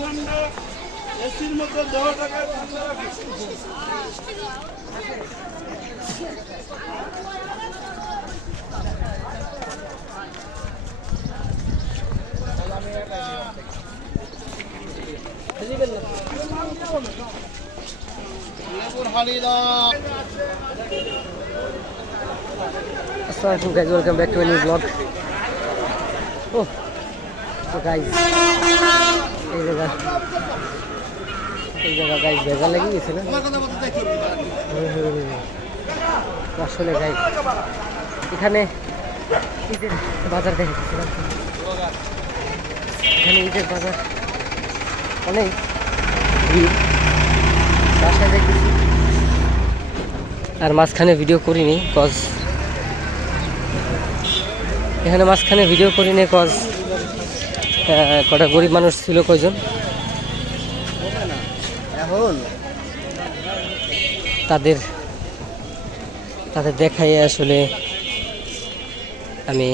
ঠান্ডা এসির মধ্যে 10 টাকা ঠান্ডা রাখি। Assalamualaikum guys, welcome back to a new vlog. Oh, so guys, এই জায়গা গাইজ ভেজা লেগে গেছে না আসলে গাইজ এখানে ঈদের বাজার দেখেছিলাম, এখানে ঈদের বাজার অনেক ভিড়, বাসায় দেখেছি আর মাঝখানে ভিডিও করিনি কজ এখানে মাঝখানে ভিডিও করিনি কজ কটা গরিব মানুষ ছিল কয়জন, এখন তাদের দেখাই আসলে আমি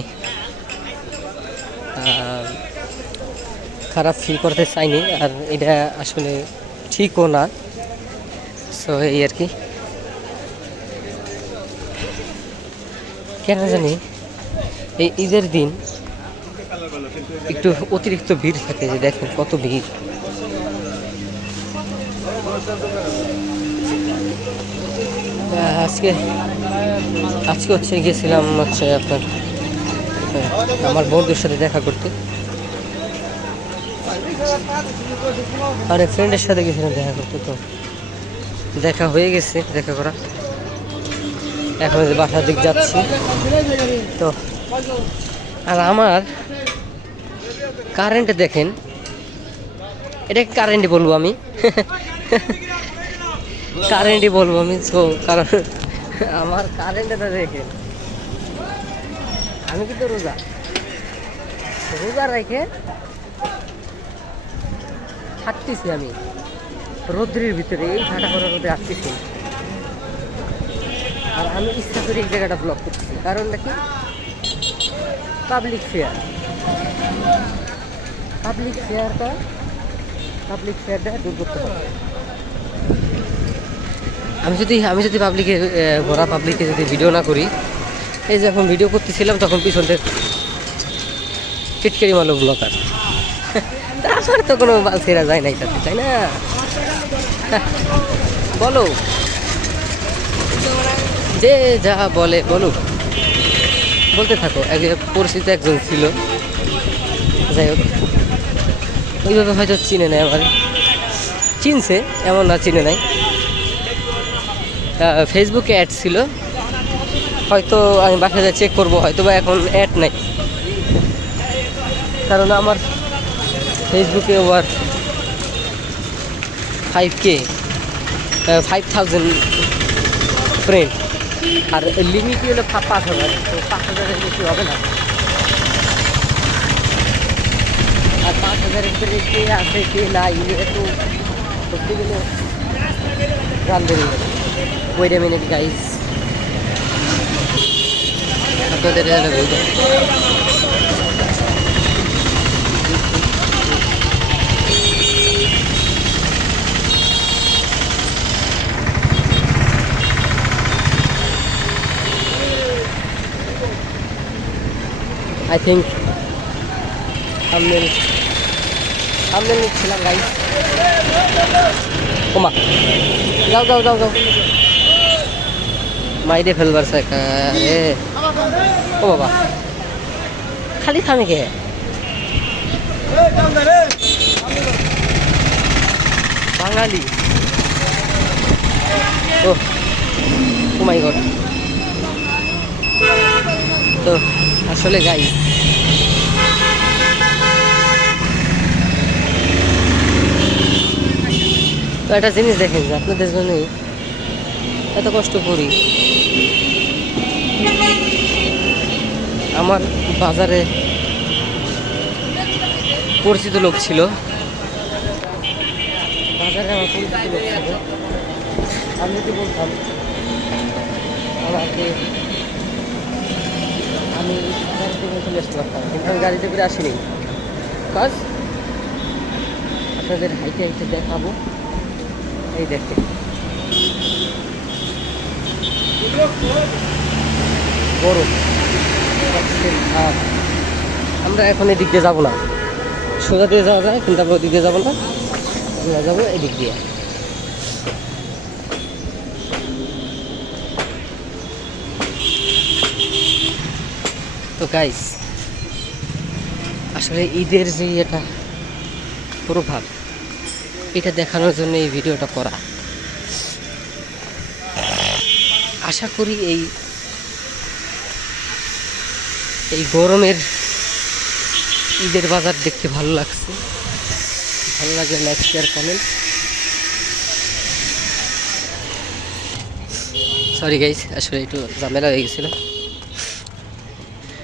খারাপ ফিল করতে চাইনি, আর এটা আসলে ঠিকও না। সো এই আর কি, কেন জানি এই ঈদের দিন একটু অতিরিক্ত ভিড় থাকে, যে দেখেন কত ভিড়। আজকে হচ্ছে গেছিলাম হচ্ছে আপনার আমার বন্ধুর সাথে দেখা করতে, আর এক ফ্রেন্ডের সাথে গেছিলাম দেখা করতে, তো দেখা হয়ে গেছে, দেখা করা। এখন বাসার দিক যাচ্ছি তো, আর আমার কারেন্টে দেখেন, এটা কারেন্টই বলবো আমি কারেন্টই বলবো আমি। তো কারণ আমার কারেন্টটা দেখেন, আমি কিন্তু রোজা রেখে হাঁটতেছি, আমি রোদ্রের ভিতরে এই ঠাটা করা রোদে হাঁটতেছি, আর আমি ইচ্ছা করে এই জায়গাটা ব্লক করতেছি। কারণটা কি? পাবলিক ফেয়ারটা দূর করতে হবে। আমি যদি পাবলিকে ভরা পাবলিকে যদি ভিডিও না করি, এই যখন ভিডিও করতেছিলাম তখন পিছন থেকে টিটকারি মারলো ব্লকার, তারপর তো কোনো বালছেরা যায় নাই তাতে, তাই না? বলো, যে যা বলে বলুক, বলতে থাকো। পরিচিত একজন ছিল, যাই হোক, ওইভাবে হয়তো চিনে নেয়, আমার চিনছে এমন না চিনে নাই, ফেসবুকে অ্যাড ছিল, হয়তো আমি বাসায় যা চেক করবো, হয়তো বা এখন অ্যাড নাই, কারণ আমার ফেসবুকে ওর 5,000 ফ্রেন্ড, আর লিমিট হলো 5,000, তো 5,000-এর বেশি হবে না। আর 5,000-এর ভিতরে কে আছে কে নাই, একটু সত্যি গেলে গান বেরিয়ে যাবে। ওয়েট আ মিনিট গাইস, আপনাদের I think thumbnail নিচ্ছিলাম গাইস। ওমা, যাও মাইরে ফেলবার সাকা রে। ও বাবা, খালি থামে কে? বাঙালি, ও মাই গড। তো আসলে গাইস, তো একটা জিনিস দেখেন, যে আপনাদের জন্যই এত কষ্ট করি। আমার বাজারে পরিচিত লোক ছিল, আমি যদি বলতাম আমাকে, আমি গাড়িতে করে চলে আসতে পারতাম, কিন্তু আমি গাড়িতে করে আসিনি। কাজ আপনাদের হাইটে হাইটে দেখাবো। এই দেখে গরম, আমরা এখন এদিক দিয়ে যাবো না, সোজা দিয়ে যাওয়া যায়, কিন্তু আমরা ওদিক দিয়ে যাবো না, আমরা যাবো এদিক দিয়ে। তো গাইস, আসলে ঈদের যে এটা প্রভাব, এটা দেখানোর জন্য এই ভিডিওটা করা। আশা করি এই গরমের ঈদের বাজার দেখতে ভালো লাগছে। ভালো লাগলে like share comment. Sorry guys, আসলে একটু ঝামেলা হয়ে গেছিলো।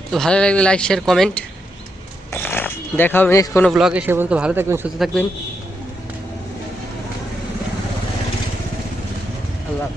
তো ভালো লাগলে লাইক শেয়ার কমেন্ট। দেখা হবে নেক্সট কোনো ব্লগে। সে পর্যন্ত ভালো থাকবেন, সুস্থ থাকবেন। আল্লাহ।